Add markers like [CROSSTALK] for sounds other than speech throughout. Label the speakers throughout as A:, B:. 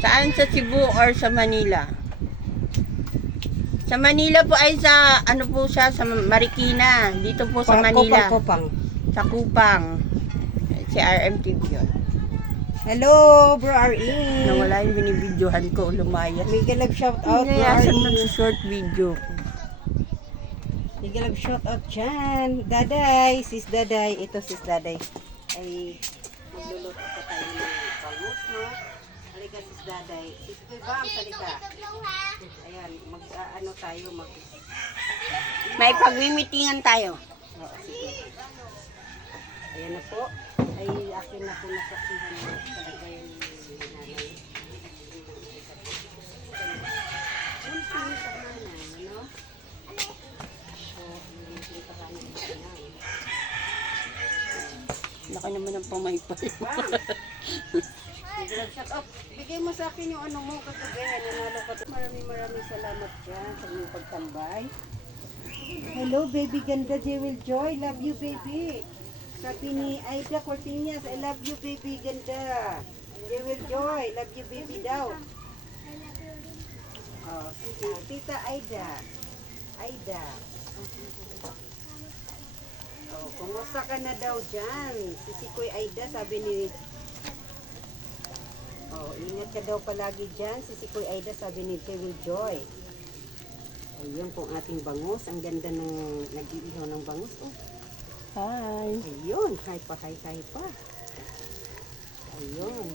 A: Saan sa Cebu or sa Manila? Sa Manila po ay sa, ano po siya, sa Marikina. Dito po sa Manila. Kopang, Sa Kupang. Si RMTV yun.
B: Hello, bro R.E.
A: Nawala yung binibidyohan ko, lumayas.
B: Mega love shout out, bro
A: Kaya sa R.E. short video.
B: Mega love shout out dyan. Daday, sis Daday. Ito sis Daday. Ay, magluluto pa tayo ng bangus, no? Sis Daday. Sis Kuy Bam, halika. Ayan, mag, ah, ano tayo, mag...
A: May pagmimitingan tayo. Oo, sige.
B: Ayan na po. Ay, akin na po nasaksihan na talaga yung nanay. Yung na, ano? So, yung pinita ka na. Laki naman ang pamaypay. [LAUGHS] Shut up. Bigay mo sa akin yung ano mo kagabi. Nanalo ka. Maraming maraming salamat dyan sa inyong pagtambay. Hello, baby ganda, Jewel Joy. Love you, baby. Sabi ni Aida Cortinas, I love you, baby ganda. Jewel Joy, love you, baby daw. Oh, si Tita Aida. Aida. Oh, kumusta ka na daw dyan? Si Sikoy Aida, sabi ni ingat ka daw palagi dyan. Si Sikoy Aida sabi ni Terry Joy. Ayun po ang ating bangus. Ang ganda ng nag-iihaw ng bangus. Oh, Hi. ayun. Kahit pa, kahit, kahit pa. Ayun.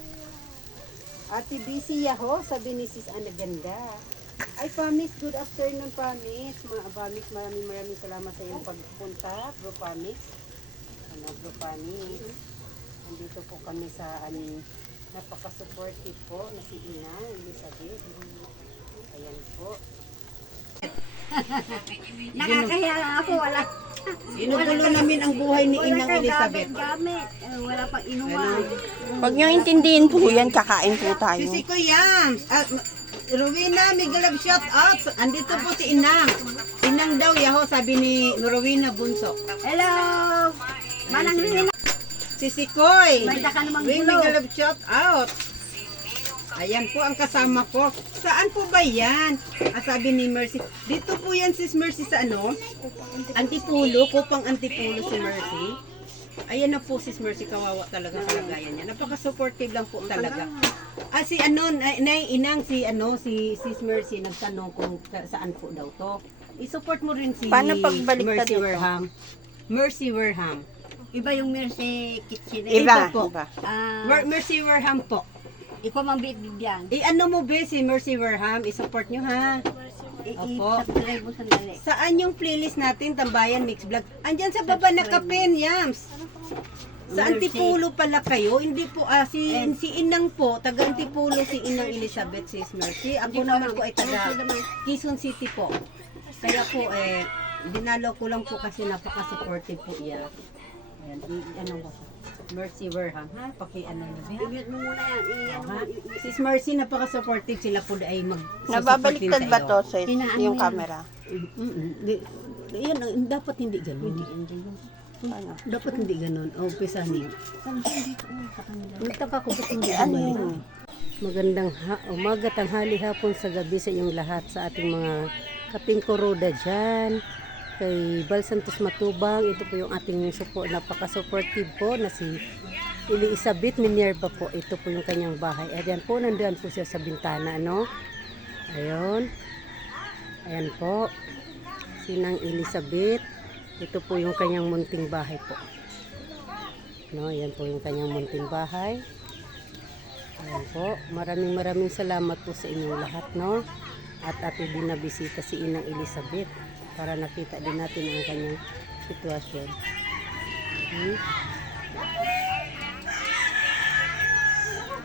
B: Ate Busy Yaho, sabi ni Sis Ana Ganda. Ay, Pamis, good afternoon, Pamis. Ma Pamis, maraming maraming salamat sa iyong pagpunta, Bro Pamis. Ano, Bro Pamis. Nandito po kami sa ani napaka-supportive po na si Ina, Elizabeth. Ayan po.
C: [LAUGHS] Nakakahiya lang ako, wala.
B: Ginugulo namin ang buhay ni Inang Elizabeth.
C: Gamit. Eh, wala pang inuman.
A: Huwag niyong intindihin po yan, kakain po tayo.
B: Si Siko Yams. At Rowena, Migalab shout out. Andito po si Inang. Inang daw, yaho, sabi ni Rowena Bunso.
C: Hello! Manang Rina.
B: Si Sikoy.
C: May daka namang gulo.
B: Shout out. Ayan po ang kasama ko. Saan po ba yan? Ah, sabi ni Mercy. Dito po yan sis Mercy sa ano? Antipulo. Kupang Antipulo si Mercy. Ayan na po sis Mercy. Kawawa talaga kalagayan niya. Napaka-supportive lang po talaga. Ah, si ano, na, na- inang si ano, si sis Mercy nagtanong kung saan po daw to. I-support mo rin si Paano Mercy ito? Werham. Mercy Werham.
C: Iba yung Mercy Kitchen.
B: Iba. po. Iba. Ah, Wer- Mercy Werham po.
C: ikaw mang bibigyan.
B: Eh, ano mo ba si Mercy Werham? I-support nyo ha. Opo. I-subscribe mo sandali. Saan yung playlist natin, Tambayan Mix Vlog? Andyan sa baba na kapin, Yams. Sa Mercy. Antipulo pala kayo, hindi po, ah, si, si Inang po, taga Antipulo si Inang Elizabeth, sis Mercy. Ako naman po ay taga Quezon City po. Kaya po, eh, dinalaw ko lang po kasi napaka-supportive po iya. Ayan, i- ano ba? Mercy Werham, ha? Paki ano na ba? I-mute mo muna yan. I- Ha? Sis Mercy, napaka-supportive sila po ay mag
A: Nababaliktad ba to sa Hinaan yung camera?
B: Yan, dapat hindi ganun. Ano? Dapat hindi ganun. O, pisahin. Nagtaka ko ba't hindi Ano ganun? yun? Magandang ha- umaga, tanghali, hapon sa gabi sa inyong lahat sa ating mga katingkoroda dyan. Kay Bal Santos Matubang, ito po yung ating support, napaka-supportive po na si Elizabeth Minerva po. Ito po yung kanyang bahay. Ayan po, nandiyan po siya sa bintana, ano? Ayun. Ayan po. Sinang Elizabeth. Ito po yung kanyang munting bahay po. No, ayan po yung kanyang munting bahay. Ayan po. Maraming maraming salamat po sa inyong lahat, no? At ating din si Inang Elizabeth para nakita din natin ang kanyang sitwasyon. Hmm?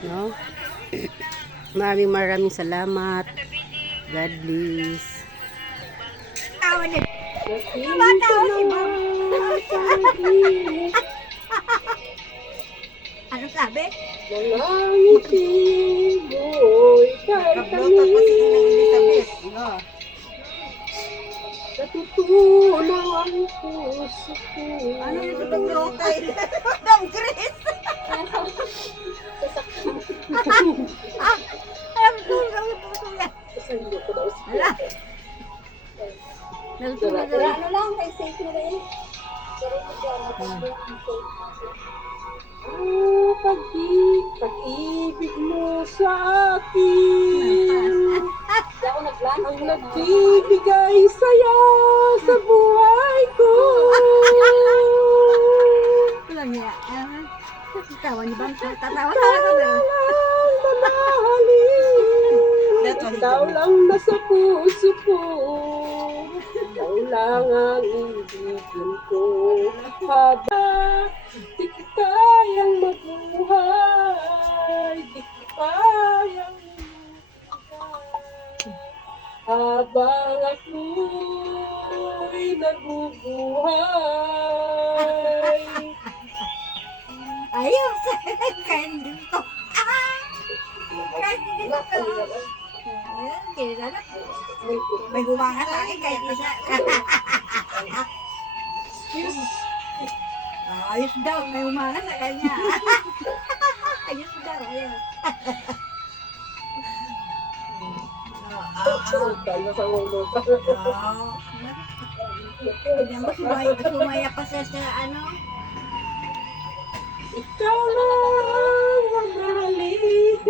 B: No? maraming maraming salamat. God bless.
C: Ano sabi? Kablotan
B: pa si Inang Elizabeth kulang puso ko.
C: Ano yung tulog [LAUGHS] ng utay? Dam Chris! Alam ko, alam ko, puso yan. Ala! Nagtulog na ano lang, kay safe na rin. Ah,
B: ang pag-ibig, pag-ibig mo sa akin. Ang nagbibigay saya sa buhay ko.
C: Walang hiya. Ah, Tawa niyo ba? Tatawa ka na.
B: Ikaw lang nasa puso ko. Ikaw lang ang ibigin ko. Haba, di kayang mabuhay. Di kayang. Habang ako'y nabubuhay.
C: Ayos! Kaya hindi ko. Ah! Ko. Ayan, kilala na. May gumanga sa akin kahit isa. Ayos daw, may umanga sa kanya. [LAUGHS] Ayos daw, ayos.
B: Talo sa ulo.
C: Tignan mo, sumaya, sumaya pa sa ano.
B: Ikaw lang ang mahalin.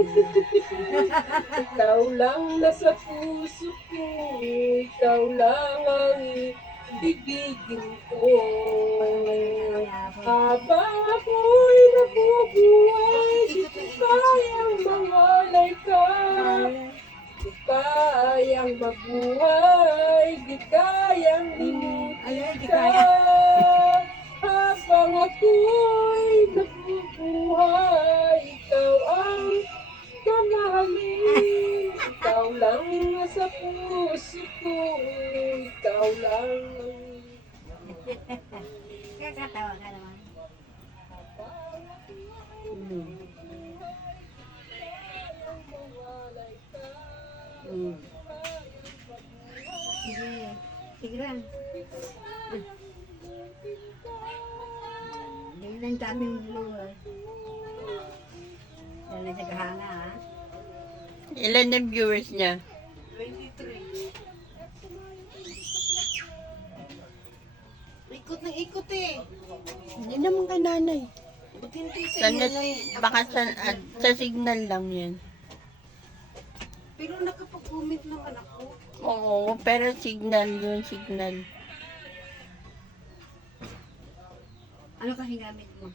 B: Ikaw lang nasa puso ko. Ikaw lang ang ibigin ko. Habang ako'y nabubuhay, di ko kayang mawalay ka. Kayang mabuhay, di kayang di ka. kaya. Habang ako'y nabubuhay, ikaw ang mamahalin. Ikaw lang nasa puso ko, ikaw lang ang
C: Kakatawa ka naman. Mm. Sige. Sige lang. Hindi lang daming luwas. Yan na sa kahanga, ha?
A: Ilan ang viewers niya?
D: Ikot ng ikot eh.
A: Hindi naman ka nanay. Ba't hindi Sa, net, baka sa, ah, sa signal lang yan.
D: Pero nakapag-comment naman ako.
A: Oo, pero signal yun, signal.
D: Ano kasi gamit mo?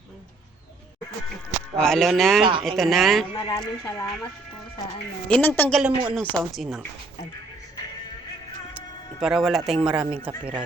A: O, alo na. Ito na.
C: Maraming salamat po sa ano.
A: Inang tanggalan mo ng sounds, inang. Para wala tayong maraming copyright.